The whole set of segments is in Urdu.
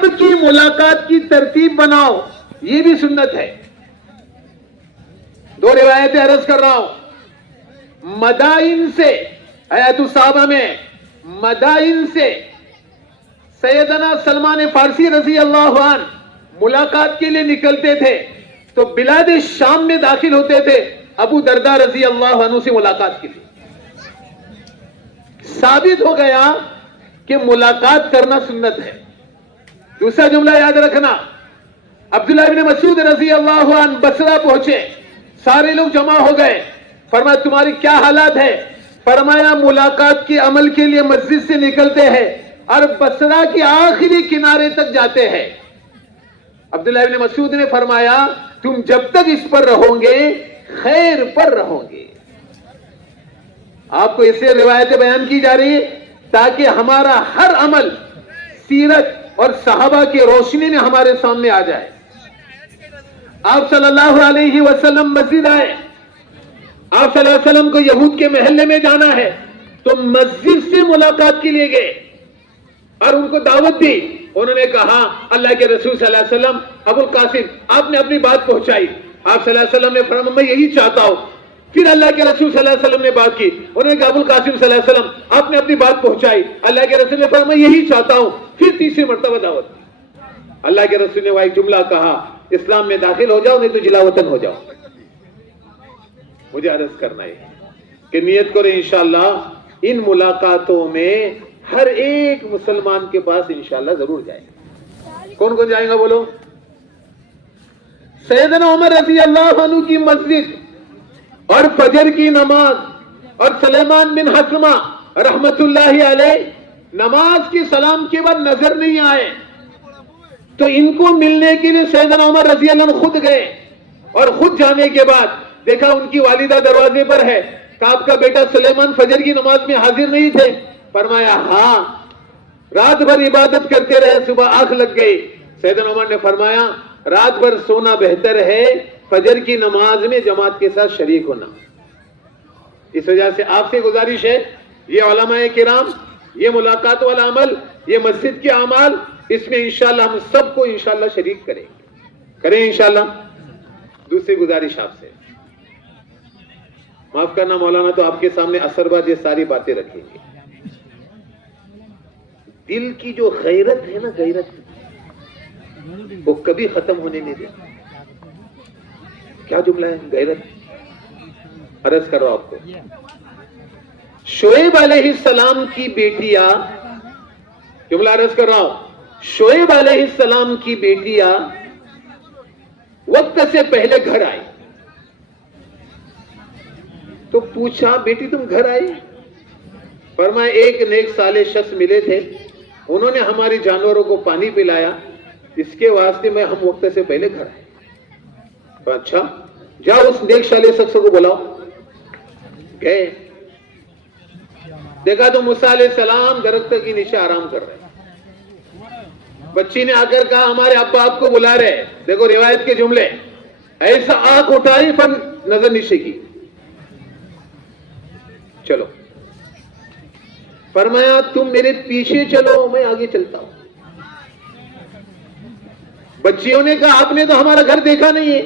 سب کی ملاقات کی ترتیب بناؤ، یہ بھی سنت ہے۔ دو روایتیں عرض کر رہا ہوں۔ مدائن سے، حیات الصحابہ میں مدائن سے سیدنا سلمان فارسی رضی اللہ عنہ ملاقات کے لیے نکلتے تھے تو بلاد شام میں داخل ہوتے تھے ابو درداء رضی اللہ عنہ سے ملاقات کے لیے۔ ثابت ہو گیا کہ ملاقات کرنا سنت ہے۔ دوسرا جملہ یاد رکھنا، عبداللہ ابن مسعود رضی اللہ عنہ بصرہ پہنچے، سارے لوگ جمع ہو گئے، فرمایا تمہاری کیا حالات ہے؟ فرمایا ملاقات کے عمل کے لیے مسجد سے نکلتے ہیں اور بصرہ کے آخری کنارے تک جاتے ہیں۔ عبداللہ ابن مسعود نے فرمایا تم جب تک اس پر رہو گے خیر پر رہو گے۔ آپ کو اس سے روایتیں بیان کی جا رہی ہے تاکہ ہمارا ہر عمل سیرت اور صحابہ کی روشنی میں ہمارے سامنے آ جائے۔ آپ صلی اللہ علیہ وسلم مسجد آئے، آپ صلی اللہ علیہ وسلم کو یہود کے محلے میں جانا ہے تو مسجد سے ملاقات کے لیے گئے اور ان کو دعوت دی۔ انہوں نے کہا اللہ کے رسول صلی اللہ علیہ وسلم، ابو القاسم آپ نے اپنی بات پہنچائی۔ آپ صلی اللہ علیہ وسلم نے فرمایا میں یہی چاہتا ہوں۔ پھر اللہ کے رسول صلی اللہ علیہ وسلم نے بات کی، انہوں نے کہا ابو القاسم صلی اللہ علیہ وسلم آپ نے اپنی بات پہنچائی، اللہ کے رسول نے فرمایا یہی چاہتا ہوں۔ پھر تیسری مرتبہ دعوت دی۔ اللہ کے رسول نے وہی جملہ کہا اسلام میں داخل ہو جاؤ نہیں تو جلا وطن ہو جاؤ۔ مجھے عرض کرنا ہے کہ نیت کریں انشاءاللہ ان ملاقاتوں میں ہر ایک مسلمان کے پاس انشاءاللہ ضرور جائے گا۔ کون کون جائیں گا بولو؟ سیدنا عمر رضی اللہ عنہ کی مسجد اور فجر کی نماز اور سلیمان بن حسمہ رحمت اللہ علیہ نماز کی سلام کے بعد نظر نہیں آئے تو ان کو ملنے کے لیے سیدنا عمر رضی اللہ عنہ خود گئے اور خود جانے کے بعد دیکھا ان کی والدہ دروازے پر ہے، کہا آپ کا بیٹا سلیمان فجر کی نماز میں حاضر نہیں تھے؟ فرمایا ہاں، رات بھر عبادت کرتے رہے، صبح آنکھ لگ گئی۔ سیدنا عمر نے فرمایا رات بھر سونا بہتر ہے فجر کی نماز میں جماعت کے ساتھ شریک ہونا۔ اس وجہ سے آپ سے گزارش ہے یہ علماء کرام، یہ ملاقات والا عمل، یہ مسجد کے اعمال، اس میں انشاءاللہ ہم سب کو انشاءاللہ شریک کریں انشاءاللہ۔ دوسری گزارش آپ سے، معاف کرنا مولانا تو آپ کے سامنے اثر بعد یہ ساری باتیں رکھیں گے۔ دل کی جو غیرت ہے نا، غیرت وہ کبھی ختم ہونے نہیں دیتا۔ کیا جملہ ہے غیرت؟ عرض کر رہا ہوں آپ کو، شعیب علیہ السلام کی بیٹیاں، جملہ عرض کر رہا ہوں، شعیب علیہ السلام کی بیٹیاں وقت سے پہلے گھر آئی تو پوچھا بیٹی تم گھر آئی؟ فرمایا ایک نیک صالح شخص ملے تھے، انہوں نے ہماری جانوروں کو پانی پلایا، اس کے واسطے میں ہم وقت سے پہلے گھر آئے۔ اچھا جاؤ اس نیک صالح شخص کو بلاؤ۔ گئے، دیکھا تو موسیٰ علیہ السلام درخت کے نیچے آرام کر رہے۔ بچی نے آ کر کہا ہمارے ابا آپ کو بلا رہے۔ دیکھو روایت کے جملے، ایسا آنکھ اٹھائی پر نظر نیچے کی۔ چلو، فرمایا تم میرے پیچھے چلو میں آگے چلتا ہوں۔ بچیوں نے کہا آپ نے تو ہمارا گھر دیکھا نہیں ہے۔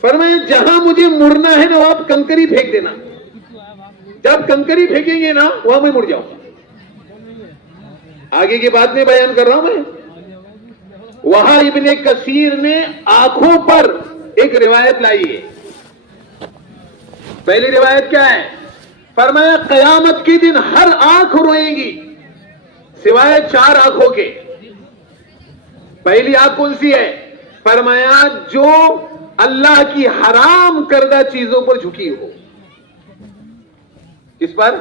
فرمایا جہاں مجھے مڑنا ہے نا آپ کنکری پھینک دینا، جب کنکری پھینکیں گے نا وہاں میں مڑ جاؤں گا۔ آگے کی بات میں بیان کر رہا ہوں میں۔ وہاں ابن کثیر نے آنکھوں پر ایک روایت لائی ہے۔ پہلی روایت کیا ہے؟ فرمایا قیامت کے دن ہر آنکھ روئے گی سوائے 4 آنکھوں کے۔ پہلی آنکھ کون سی ہے؟ فرمایا جو اللہ کی حرام کردہ چیزوں پر جھکی ہو۔ کس پر؟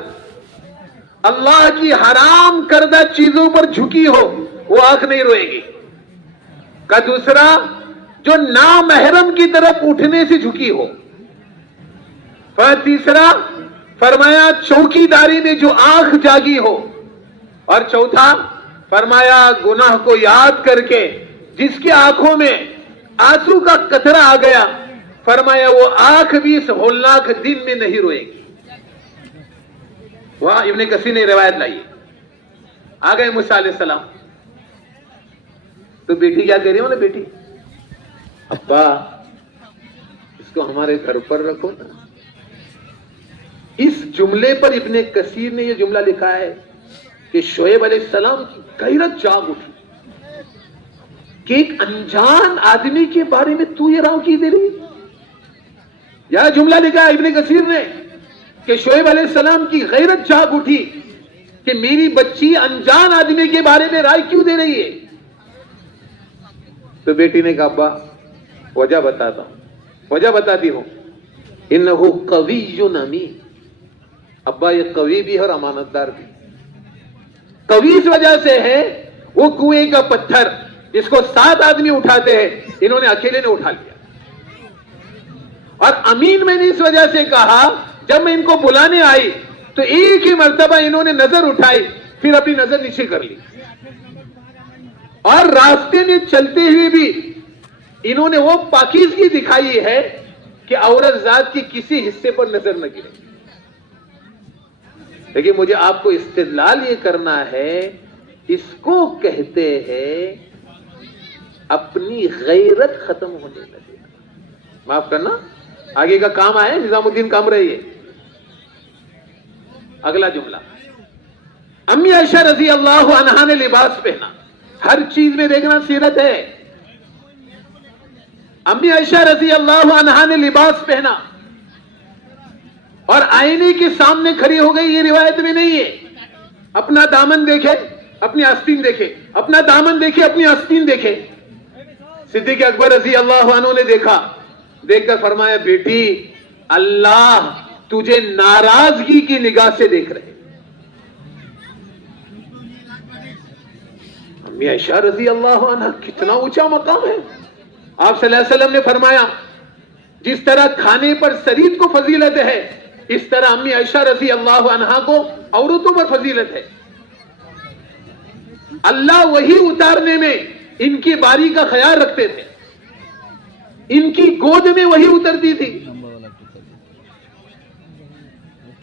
اللہ کی حرام کردہ چیزوں پر جھکی ہو، وہ آنکھ نہیں روئے گی۔ کا دوسرا جو نامحرم کی طرف اٹھنے سے جھکی ہو۔ تیسرا فرمایا چوکی داری میں جو آنکھ جاگی ہو۔ اور چوتھا فرمایا گناہ کو یاد کر کے جس کی آنکھوں میں آنسو کا قطرہ آ گیا، فرمایا وہ آنکھ بھی اس ہولناک دن میں نہیں روئے گی۔ وہاں ابن کثیر نے روایت لائی۔ آ گئے موسیٰ علیہ السلام، تو بیٹی کیا کہہ رہی ہے؟ بولے بیٹی ابا اس کو ہمارے گھر پر رکھو نا. اس جملے پر ابن کثیر نے یہ جملہ لکھا ہے کہ شعیب علیہ السلام کی غیرت جاگ اٹھی کہ ایک انجان آدمی کے بارے میں تو یہ راو کی دے رہی. یہ جملہ لکھا ہے ابن کثیر نے کہ شعیب علیہ السلام کی غیرت جاگ اٹھی کہ میری بچی انجان آدمی کے بارے میں رائے کیوں دے رہی ہے. تو بیٹی نے کہا ابا وجہ بتاتا ہوں, وجہ بتاتی ہوں. انہو قوی امین, ابا یہ قوی بھی ہے اور امانت دار بھی. قوی اس وجہ سے ہے وہ کنویں کا پتھر جس کو 7 آدمی اٹھاتے ہیں انہوں نے اکیلے نے اٹھا لیا. اور امین میں نے اس وجہ سے کہا جب میں ان کو بلانے آئی تو ایک ہی مرتبہ انہوں نے نظر اٹھائی پھر اپنی نظر نیچے کر لی, اور راستے میں چلتے ہوئے بھی انہوں نے وہ پاکیزگی دکھائی ہے کہ عورت ذات کی کسی حصے پر نظر نہ گرے. لیکن مجھے آپ کو استدلال یہ کرنا ہے, اس کو کہتے ہیں اپنی غیرت ختم ہونے لگے. معاف کرنا, آگے کا کام آئے, نظام الدین کام رہی ہے. اگلا جملہ, امی عائشہ رضی اللہ عنہا نے لباس پہنا. ہر چیز میں دیکھنا سیرت ہے. امی عائشہ رضی اللہ عنہا نے لباس پہنا اور آئینے کے سامنے کھڑی ہو گئی. یہ روایت میں نہیں ہے. اپنا دامن دیکھے اپنی آستین دیکھے, اپنا دامن دیکھے اپنی آستین دیکھے. صدیق اکبر رضی اللہ عنہ نے دیکھا, دیکھ کر فرمایا بیٹی اللہ تجھے ناراضگی کی نگاہ سے دیکھ رہے. امی عائشہ رضی اللہ عنہ کتنا اونچا مقام ہے. آپ صلی اللہ علیہ وسلم نے فرمایا جس طرح کھانے پر سرید کو فضیلت ہے اس طرح امی عائشہ رضی اللہ عنہا کو عورتوں پر فضیلت ہے. اللہ وہی اتارنے میں ان کی باری کا خیال رکھتے تھے, ان کی گود میں وہی اترتی تھی.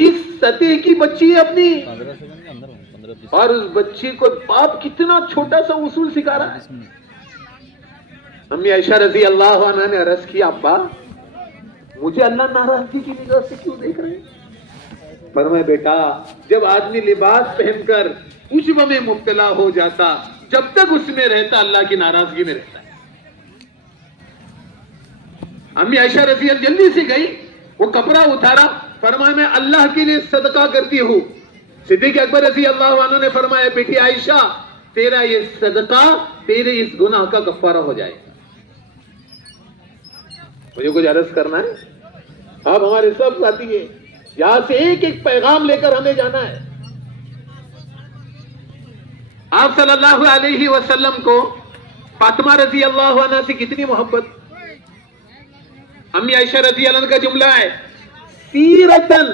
اس سطح کی بچی ہے اپنی, اور اس بچی کو باپ کتنا چھوٹا سا اصول سکھا رہا ہے. امی عائشہ رضی اللہ عنہ نے عرض کیا ابا مجھے اللہ ناراضگی کی نگاہ سے کیوں دیکھ رہے ہیں؟ فرمایا بیٹا جب آدمی لباس پہن کر عجب میں مبتلا ہو جاتا جب تک اس میں رہتا اللہ کی ناراضگی میں رہتا ہے. امی عائشہ رضی اللہ جلدی سے گئی, وہ کپڑا اتارا, فرمایا میں اللہ کے لیے صدقہ کرتی ہوں. صدیق اکبر رضی اللہ عنہ نے فرمایا بیٹی عائشہ تیرا یہ صدقہ تیرے اس گناہ کا کفارہ ہو جائے. مجھے کچھ عرض کرنا ہے, آپ ہمارے سب ساتھی ہیں, یہاں سے ایک ایک پیغام لے کر ہمیں جانا ہے. آپ صلی اللہ علیہ وسلم کو فاطمہ رضی اللہ عنہ سے کتنی محبت. امی عائشہ رضی اللہ عنہ کا جملہ ہے سیرتن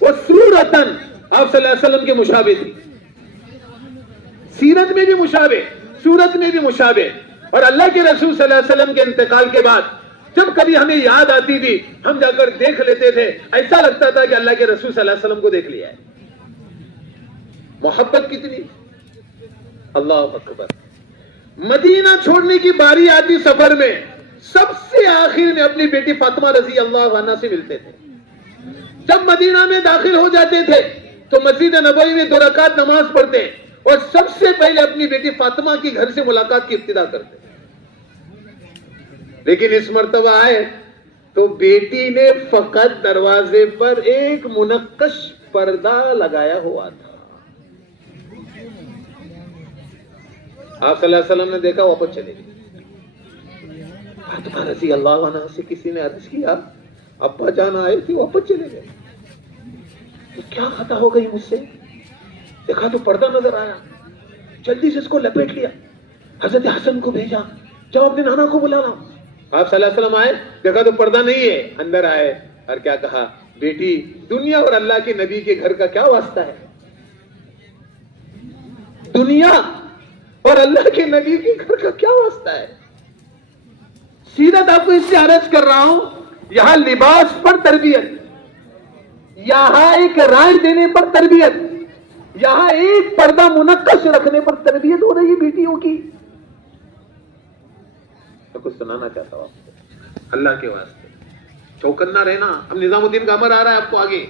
و سورتن آپ صلی اللہ علیہ وسلم کے مشابہ تھی. سیرت میں بھی مشابہ, سورت میں بھی مشابہ. اور اللہ کے رسول صلی اللہ علیہ وسلم کے انتقال کے بعد جب کبھی ہمیں یاد آتی تھی ہم جا کر دیکھ لیتے تھے, ایسا لگتا تھا کہ اللہ کے رسول صلی اللہ علیہ وسلم کو دیکھ لیا ہے. محبت کتنی. اللہ اکبر. مدینہ چھوڑنے کی باری آتی سفر میں سب سے آخر میں اپنی بیٹی فاطمہ رضی اللہ عنہ سے ملتے تھے. جب مدینہ میں داخل ہو جاتے تھے تو مسجد نبوی میں 2 رکعت نماز پڑھتے اور سب سے پہلے اپنی بیٹی فاطمہ کے گھر سے ملاقات کی ابتدا کرتے. لیکن اس مرتبہ آئے تو بیٹی نے فقط دروازے پر ایک منقش پردہ لگایا ہوا تھا. آپ صلی اللہ علیہ وسلم نے دیکھا واپس چلے گئے. فاطمہ رضی اللہ عنہ سے کسی نے عرض کیا ابا جان آئے تھے واپس چلے گئے, تو کیا خطا ہو گئی مجھ سے؟ دیکھا تو پردہ نظر آیا, جلدی سے اس کو لپیٹ لیا, حضرت حسن کو بھیجا جاؤ اپنے نانا کو بلانا. آپ صلی اللہ علیہ وسلم آئے, دیکھا تو پردہ نہیں ہے, اندر آئے اور کیا کہا بیٹی دنیا اور اللہ کے نبی کے گھر کا کیا واسطہ ہے؟ دنیا اور اللہ کے نبی کے گھر کا کیا واسطہ ہے؟ سیرت آپ کو اس سے عرض کر رہا ہوں, یہاں لباس پر تربیت, یہاں ایک رائے دینے پر تربیت, یہاں ایک پردہ منقش رکھنے پر تربیت ہو رہی ہے بیٹیوں کی. میں کچھ سنانا چاہتا ہوں آپ کو اللہ کے واسطے چوکنا رہنا. اب نظام الدین کا امر آ رہا ہے آپ کو آگے.